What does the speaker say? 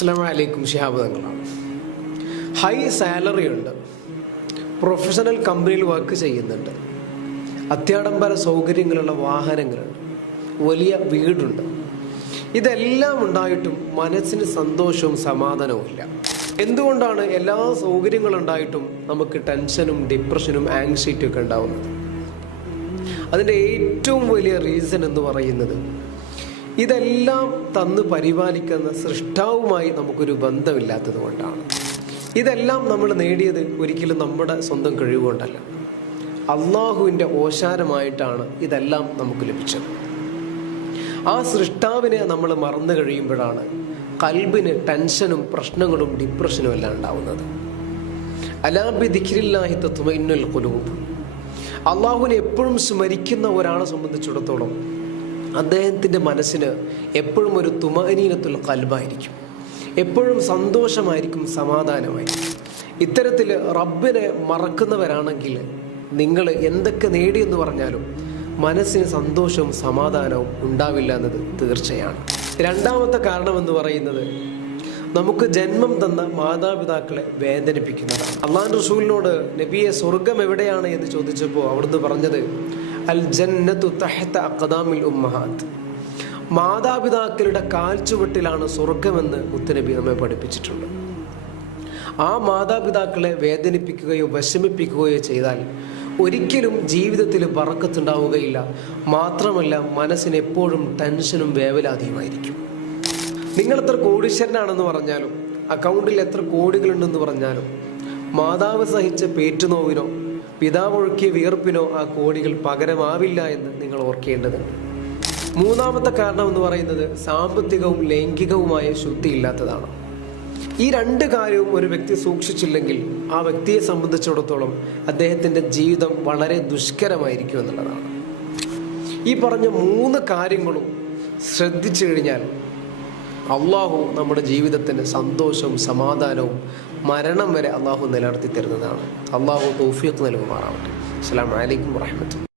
അസ്സലാമു അലൈക്കും. ശിഹാബ് തങ്ങളാണ്. ഹൈ സാലറി ഉണ്ട്, പ്രൊഫഷണൽ കമ്പനിയിൽ വർക്ക് ചെയ്യുന്നുണ്ട്, അത്യാഡംബര സൗകര്യങ്ങളുള്ള വാഹനങ്ങളുണ്ട്, വലിയ വീടുണ്ട്. ഇതെല്ലാം ഉണ്ടായിട്ടും മനസ്സിന് സന്തോഷവും സമാധാനവും ഇല്ല. എന്തുകൊണ്ടാണ് എല്ലാ സൗകര്യങ്ങളും ഉണ്ടായിട്ടും നമുക്ക് ടെൻഷനും ഡിപ്രഷനും ആങ്സൈറ്റി ഒക്കെ ഉണ്ടാവുന്നത്? അതിൻ്റെ ഏറ്റവും വലിയ റീസൺ എന്ന് പറയുന്നത്, ഇതെല്ലാം തന്ന് പരിപാലിക്കുന്ന സൃഷ്ടാവുമായി നമുക്കൊരു ബന്ധമില്ലാത്തത് കൊണ്ടാണ്. ഇതെല്ലാം നമ്മൾ നേടിയത് ഒരിക്കലും നമ്മുടെ സ്വന്തം കഴിവുകൊണ്ടല്ല, അള്ളാഹുവിൻ്റെ ഓശാരമായിട്ടാണ് ഇതെല്ലാം നമുക്ക് ലഭിച്ചത്. ആ സൃഷ്ടാവിനെ നമ്മൾ മറന്നു കഴിയുമ്പോഴാണ് കൽബിന് ടെൻഷനും പ്രശ്നങ്ങളും ഡിപ്രഷനും എല്ലാം ഉണ്ടാവുന്നത്. അലാ ബിദിക്രില്ലാഹി തത്മഇന്നുൽ ഖുലൂബ്. അള്ളാഹുവിനെ എപ്പോഴും സ്മരിക്കുന്ന ഒരാളെ സംബന്ധിച്ചിടത്തോളം അദ്ദേഹത്തിൻ്റെ മനസ്സിന് എപ്പോഴും ഒരു തുമഅനീനത്തുൽ ഖൽബായിരിക്കും, എപ്പോഴും സന്തോഷമായിരിക്കും, സമാധാനമായിരിക്കും. ഇത്തരത്തിൽ റബ്ബിനെ മറക്കുന്നവരാണെങ്കിൽ നിങ്ങൾ എന്തൊക്കെ നേടിയെന്ന് പറഞ്ഞാലും മനസ്സിന് സന്തോഷവും സമാധാനവും ഉണ്ടാവില്ല എന്നത് തീർച്ചയാണ്. രണ്ടാമത്തെ കാരണമെന്ന് പറയുന്നത്, നമുക്ക് ജന്മം തന്ന മാതാപിതാക്കളെ വേദനിപ്പിക്കുന്നതാണ്. അള്ളാഹു റസൂലിനോട് നബിയെ സ്വർഗം എവിടെയാണ് എന്ന് ചോദിച്ചപ്പോൾ അവിടുന്ന് പറഞ്ഞത്, അൽ ജന്നത്തു തഹ്ത അഖ്ദാമിൽ ഉമ്മഹാത്ത്. മാതാപിതാക്കളുടെ കാൽച്ചുവട്ടിലാണ് സ്വർഗമെന്ന് മുത്തുനബി നമ്മെ പഠിപ്പിച്ചിട്ടുണ്ട്. ആ മാതാപിതാക്കളെ വേദനിപ്പിക്കുകയോ വിഷമിപ്പിക്കുകയോ ചെയ്താൽ ഒരിക്കലും ജീവിതത്തിൽ ബറക്കത്തുണ്ടാവുകയില്ല. മാത്രമല്ല, മനസ്സിന് എപ്പോഴും ടെൻഷനും വേവലാതിയുമായിരിക്കും. നിങ്ങൾ എത്ര കോടീശ്വരനാണെന്ന് പറഞ്ഞാലും, അക്കൗണ്ടിൽ എത്ര കോടികളുണ്ടെന്ന് പറഞ്ഞാലും, മാതാവ് സഹിച്ച പേറ്റുനോവിനോ പിതാവ് ഒഴുക്കിയ വിയർപ്പിനോ ആ കോടികൾ പകരമാവില്ല എന്ന് നിങ്ങൾ ഓർക്കേണ്ടതുണ്ട്. മൂന്നാമത്തെ കാരണം എന്ന് പറയുന്നത്, സാമ്പത്തികവും ലൈംഗികവുമായ ശുദ്ധിയില്ലാത്തതാണ്. ഈ രണ്ട് കാര്യവും ഒരു വ്യക്തി സൂക്ഷിച്ചില്ലെങ്കിൽ ആ വ്യക്തിയെ സംബന്ധിച്ചിടത്തോളം അദ്ദേഹത്തിൻ്റെ ജീവിതം വളരെ ദുഷ്കരമായിരിക്കും എന്നുള്ളതാണ്. ഈ പറഞ്ഞ മൂന്ന് കാര്യങ്ങളും ശ്രദ്ധിച്ചു കഴിഞ്ഞാൽ അള്ളാഹു നമ്മുടെ ജീവിതത്തിന് സന്തോഷവും സമാധാനവും മരണം വരെ അള്ളാഹു നിലനിർത്തി തരുന്നതാണ്. അള്ളാഹു തൗഫീഖ് നൽകുമാറാവട്ടെ. അസ്സലാമു അലൈക്കും വറഹ്മത്തുള്ളാഹി.